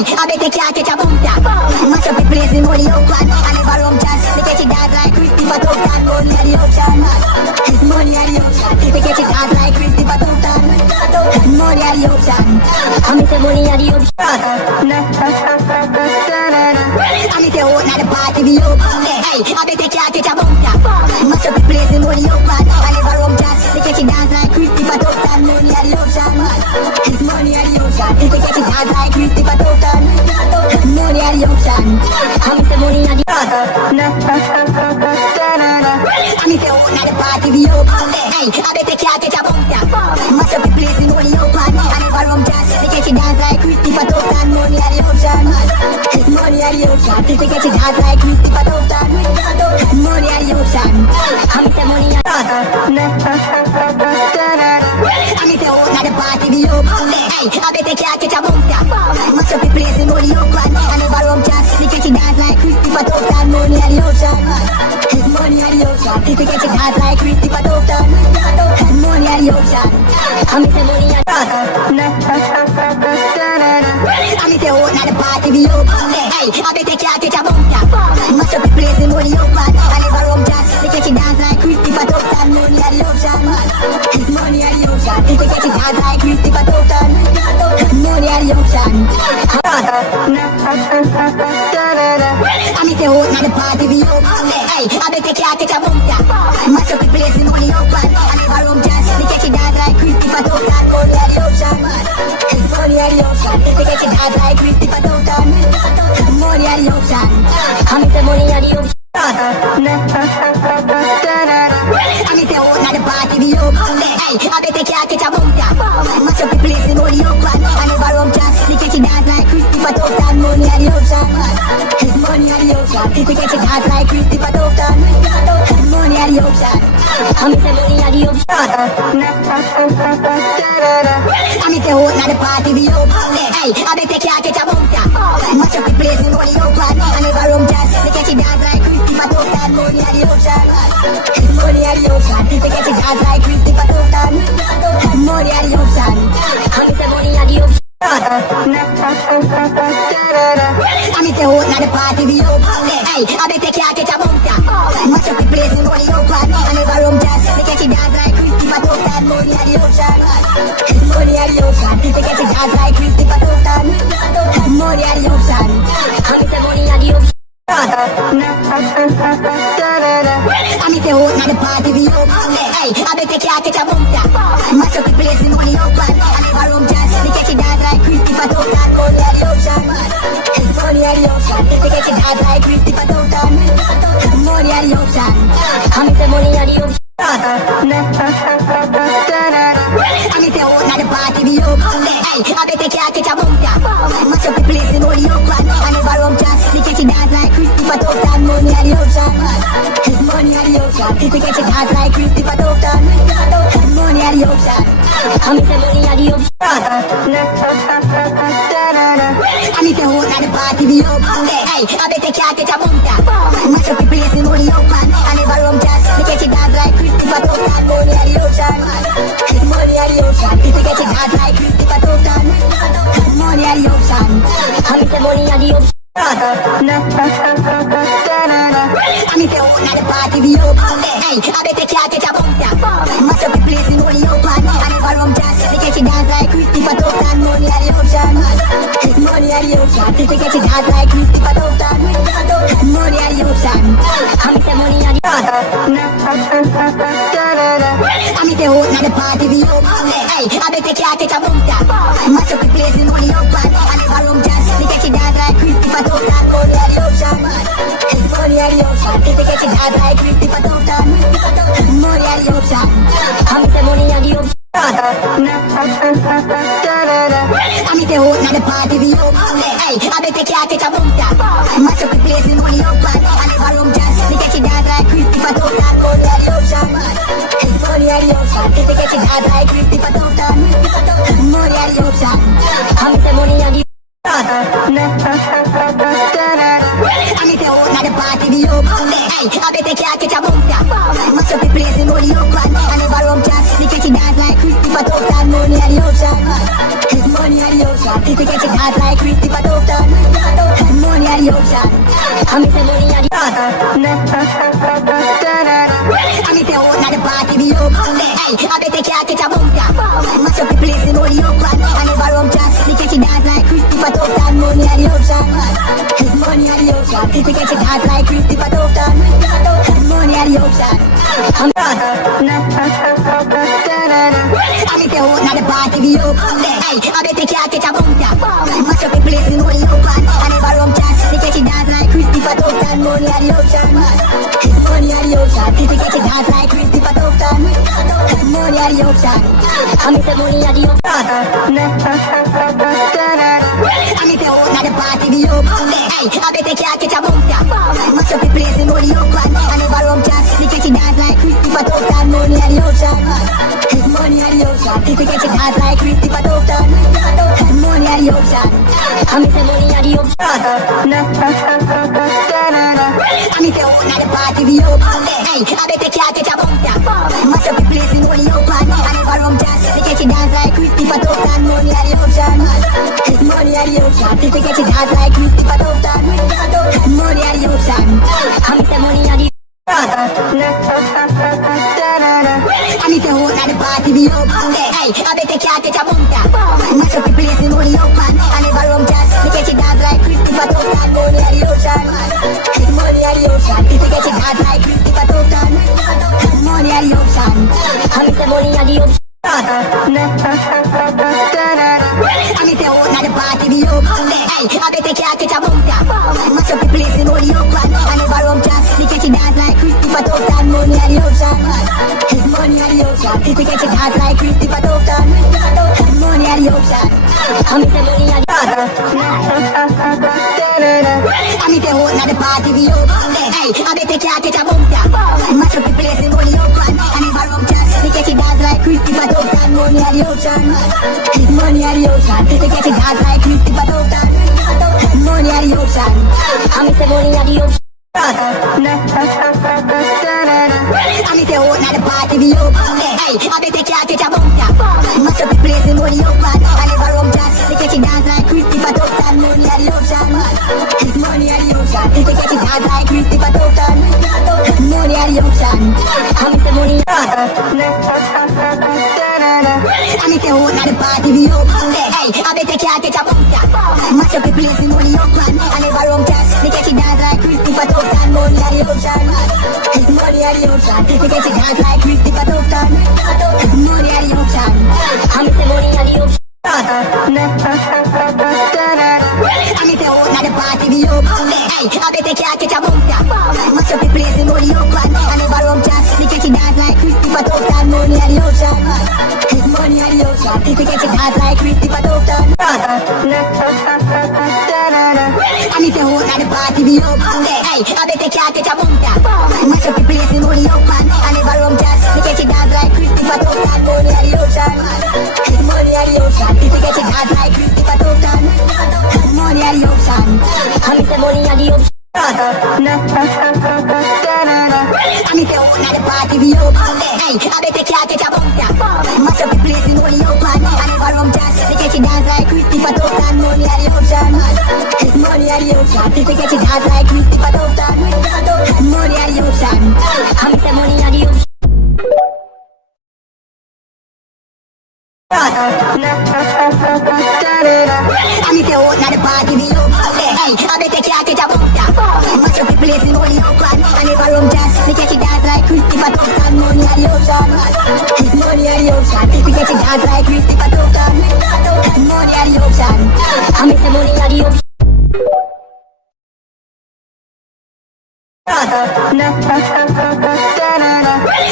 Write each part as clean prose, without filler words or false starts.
Hey, I bet they can't catch a boom tap. Mash up the place with money up man. I never rum chance. They catch it dance like Christopher Tufton. Money at the ocean man. Money at the ocean. They catch it dance like Christopher Tufton. Money at the ocean. I me say money at the ocean. I me say oh, now the party be up. Hey, I bet they can't catch a boom tap. Mash up the place with money up man. I never rum chance. They catch it dance like Christopher Tufton. Money at the ocean man. Money at the ocean. They catch it dance like Christopher Tufton. Money at the ocean. I me say money at the ocean. I me say oh, now the party be up. Hey, I bet they can't catch a boom tap. Mash up the place with money up man. I never rum chance. They catch it dance like Christopher Tufton. Money at the ocean. Money at the ocean. They catch it dance like Christopher Tufton. Money at the ocean. I me say money at the ocean. I me say oh, now the party be up. Hey, I bet they can't catch a boom tap. Mash up the place with money up man. I never rum chance. They catch it dance like Christopher Tufton. Money at the ocean. Money at the ocean. They catch it dance like Christopher Tufton. Money at the ocean. I me say money at the ocean. I me say oh, now the party be up. Hey, I bet they can't catch a boom tap. Mash up the place with money up man. I never rum chance. They catch it dance like Christopher Tufton. Money at the ocean. Money at the ocean. They catch it dance like Christopher Tufton. Money at the ocean. I me say oh, now the party be up. Hey, I bet they can't catch a boom tap. Mash up the place with money up man. I never rum chance. They catch it dance like Christopher Tufton. Money at the ocean. Money at the ocean. They catch it dance like Christopher Tufton. Money at the ocean. I me say money at the ocean. I me say oh, now the party be up. Hey, I bet they can't catch a boom tap. Mash up the place with money up man. I never rum chance. They catch it dance like Christopher Tufton. Money at the ocean. Money at the ocean. They catch it dance like Christopher Tufton. Money at the ocean. I me say money at the ocean. I me say oh, now the party be up. Hey, I bet they can't catch a boom tap. Mash up the place with money up man. I never rum chance. They catch it dance like Christopher Tufton. Money at the ocean. Money at the ocean. They catch it dance like Christopher Tufton. Money at the ocean. I me say money at the ocean. I me say oh, now the party be up. Hey, I bet they can't catch a boom tap. Mash up the place with money up man. I never rum chance. They catch it dance like Christopher Tufton. Money at the ocean. Money at the ocean. They catch it dance like Christopher Tufton. Money at the ocean. I me say money at the ocean. I me say oh, now the party be up. Hey, I bet they can't catch a boom tap. Mash up the place with money up man. I never rum chance. They catch it dance like Christopher Tufton. Money at the ocean. Money at the ocean. They catch it dance like Christopher Tufton. Money at the ocean. I me say money at the ocean. I me say oh, now the party be up. Hey, I bet they can't catch a boom tap. Mash up the place with money up man. I never rum chance. They catch it dance like Christopher Tufton. Money at the ocean. Money at the ocean. They catch it dance like Christopher Tufton. Money at the ocean. I me say money at the ocean. I me say oh, now the party be up. Hey, I bet they can't catch a boom tap. Mash up the place with money up man. I never rum chance. They catch it dance like Christopher Tufton. Money at the ocean. Money at the ocean. They catch it dance like Christopher Tufton. Money at the ocean. I me say money at the ocean. I me say oh, now the party be up. Hey, I bet they can't catch a boom tap. Mash up the place with money up man. I never rum chance. They catch it dance like Christopher Tufton. Money at the ocean. Money at the ocean. They catch it dance like Christopher Tufton. Money at the ocean. I me say money at the ocean. I me say oh, now the party be up. Hey, I bet they can't catch a boom tap. Mash up the place with money up man. I never rum chance. They catch it dance like Christopher Tufton. Money at the ocean. Money at the ocean. They catch it dance like Christopher Tufton. Money at the ocean. I me say money at the ocean. I me say oh, now the party be up. Hey, I bet they can't catch a boom tap. Mash up the place with money up man. I never rum chance. They catch it dance like Christopher Tufton. Money at the ocean. Money at the ocean. They catch it dance like Christopher Tufton. Money at the ocean. I me say money at the ocean. I me say oh, now the party be up. Hey, I bet they can't catch a boom tap. Mash up the place with money up man. I never rum chance. They catch it dance like Christopher Tufton. Money at the ocean. Money at the ocean. They catch it dance like Christopher Tufton. they can't catch a bounce ya. Mash up the place in all the open. And never rum chance. They catch it dance like Christopher Tufton. Money at the ocean. Money at the ocean. They catch it dance like Christopher Tufton. Money at the ocean. I'm lost. I'm in the hood, not the party be open. Hey, I bet they can't catch a bounce ya. Mash up the place in all the open. And never rum chance. They catch it dance like Christopher Tufton. Money at the ocean. Money at the ocean. They catch it dance like Christopher Tufton. Money at the ocean. I'm in the money at the ocean. I'm in the hood, not the party be open. Hey, I bet they can't catch a bounce ya. Mash up the place in all the open. And never rum chance. They catch it dance like Christopher Tufton. Money at the ocean. Money at the ocean. They catch it dance like Christopher Tufton. Money at the ocean. I'm in the money at the ocean. I'm in the hood, not the party be open. Hey, I bet they can't catch a bounce ya. Mash up the place in all the open. And never rum chance. They catch it dance like Christopher Tufton. Money at the ocean. Money at the ocean. They catch it dance like Christopher Tufton. Money at the ocean. I'm in the money at the ocean. I'm in the hood, not the party be open. Hey, I bet they can't catch a bounce ya. Mash up the place in all the open. And never rum chance. They catch it dance like Christopher Tufton. Money at the ocean. Money at the ocean. They catch it dance like Christopher Tufton. Money at the ocean. I'm in the money at the ocean. I'm in the hood, not the party be open. Hey, I bet they can't catch a bounce ya. Mash up the place in all the open. And never rum chance. They catch it dance like Christopher Tufton. Money at the ocean. Money at the ocean. They catch it dance like Christopher Tufton. Money at the ocean. I'm in the money at the ocean. I'm in the hood, not the party be open. Hey, I bet they can't catch a bounce ya. Mash up the place in all the open. And never rum chance. They catch it dance like Christopher Tufton. Money at the ocean. Money at the ocean. They catch it dance like Christopher Tufton. Money at the ocean. I'm in the money at the ocean. I'm in the hood, not the party be open. Hey, I bet they can't catch a bounce ya. Mash up the place in all the open. And never rum chance. They catch it dance like Christopher Tufton. Money at the ocean. Money at the ocean. They catch it dance like Christopher Tufton. Money at the ocean. I'm in the money. I'm in the hood, not the party be open. Hey, I bet they can't catch a bounce ya. Mash up the place in all the open. And never rum chance. They catch it dance like Christopher Tufton. Money at the ocean. Money at the ocean. They catch it dance like Christopher Tufton. Money at the ocean. I'm in the money at the ocean. I'm in the hood, not the party be open. Hey, I bet they can't catch a bounce ya. Mash up the place in all the open. And never rum chance. They catch it dance like Christopher Tufton. Money at the ocean. Money at the ocean. They catch it dance like Christopher Tufton. I'm in the hood, not the party be open. Hey, I bet they can't catch a bounce ya. Mash up the place in all the open. And never rum chance. They catch it dance like Christopher Tufton. Money at the ocean. Money at the ocean. They catch it dance like Christopher Tufton. Money at the ocean. I'm in the money at the ocean. I'm in the hood, not the party be open. Hey, I bet they can't catch a bounce ya. Mash up the place in all the open. And never rum chance. They catch it dance like Christopher Tufton. Money at the ocean. Money at the ocean. They catch it dance like Christopher Tufton. Money at the ocean. I'm in the money at the ocean. I'm in the hood, not the party be open. Hey, I bet they can't catch a bounce ya. Mash up the place in all the open. And never rum chance. They catch it dance like Christopher Tufton. Money at the ocean. Money at the ocean. They catch it dance like Christopher Tufton. Money at the ocean. I'm in the money at the ocean.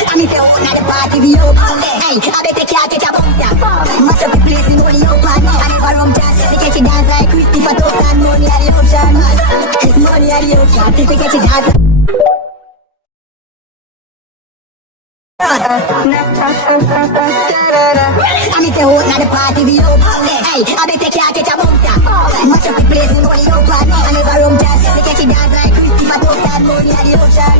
I'm in the hood, not the party be open. Hey, I bet they can't catch a bounce ya. Mash up the place in all the open. And never rum chance. They catch it dance like Christopher Tufton. Money at the ocean. Money at the ocean. They catch it dance. I'm in the hood, not the party be open. Hey, I bet they can't catch a bounce ya. Mash up the place in all the open. And never rum chance. They catch it dance like Christopher Tufton. Money at the ocean.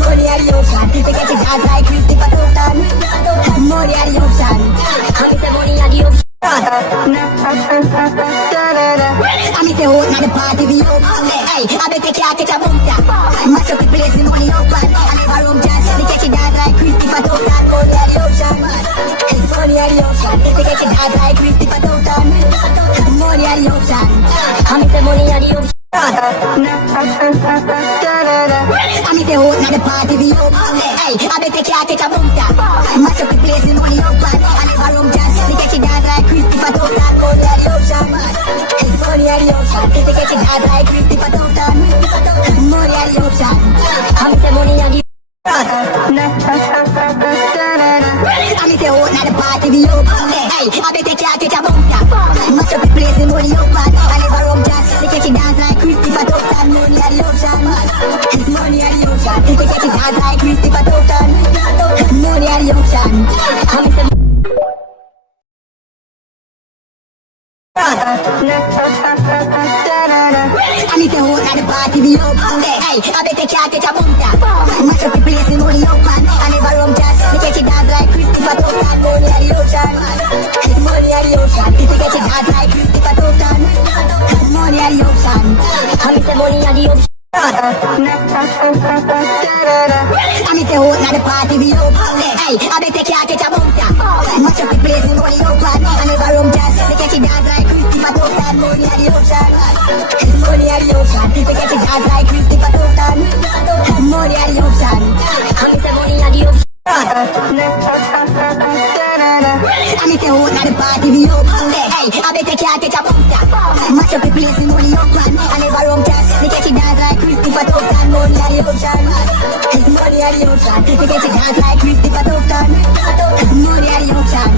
Money at the ocean. They catch it dance like Christopher Tufton. Money at the ocean. I'm in the money at the ocean. I'm in the hood, not the party be open. Hey, I bet they can't catch a bounce ya. Mash up the place in all the open. And never rum chance. They catch it dance like Christopher Tufton. Money at the ocean. at the ocean. They get you dance like Christopher Doughton. Money at the ocean. I me say money at the ocean. I me say hold now the party be open. Hey, I bet you can't catch a boom shot. Mash up the place in money open. And if I room jazz, they get you dance like Christopher Doughton. Money at the ocean. Money at the ocean. They get you dance like Christopher Doughton. Money at the ocean. I me say money at the I me say hold now the party be open. Hey, I bet you can't catch a boom shot. Mash up the place in money open. And if I room jazz, they get you dance like Christopher Doughton. Money at the ocean. Money at the ocean. They get you dance like Christopher Doughton. Money at the ocean. I me say I me say hold now the party be open. Hey, I bet you can't catch a boom shot. Mash up the place in money open. And if I room jazz, they get you dance like Christopher Doughton. Money at the ocean. Money at the ocean. They get you dance like Christopher Doughton. Money at the ocean. I me say money at the ocean. I me say hold now the party be open. Hey, I bet you can't catch a boom shot. Mash up the place in money open. And if I room jazz, they get you dance like Christopher Doughton. Money at the ocean. Money at the ocean. They get you dance like Christopher Doughton. Money at the ocean. I me say money at the ocean. I me say hold now the party be open. Hey, I bet you can't catch a boom shot. Mash up the place in money open. And if I room jazz, they get you dance like Christopher Doughton. Money at the ocean. Money at the ocean. They get you dance like Christopher Doughton. Money at the ocean.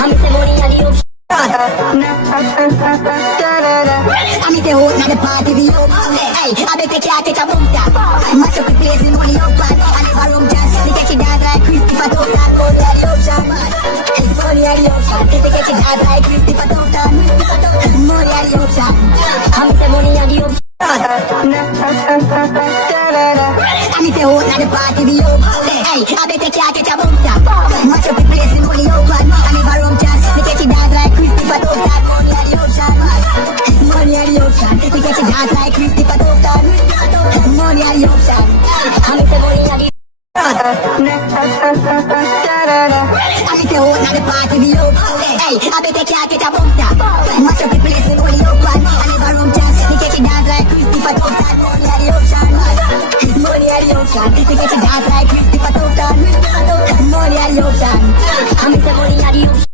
I me say money at the ocean. I me say hold now the party be open. Hey, I bet you can't catch a boom shot. Mash up the place in money open. And if I room jazz, they get you dance like Christopher Doughton. Money at the ocean. Money at the ocean. They get you dance like Christopher Doughton. Money at the ocean. I me say money at the ocean. I me say hold now the party be open. Hey, I bet you can't catch a boom shot. Mash up the place in money open. And if I room jazz, they get you dance like Christopher Doughton. Money at the ocean. Money at the ocean. They get you dance like Christopher Doughton. Money at the ocean. I me say money at the I me say hold now the party be open. Hey, I bet you can't catch a boom shot. Mash up the place in money open. And if I room jazz, they get you dance like Christopher Doughton. Money at the ocean. Money at the ocean. They get you dance like Christopher Doughton. Money at the ocean. I me say money at the ocean.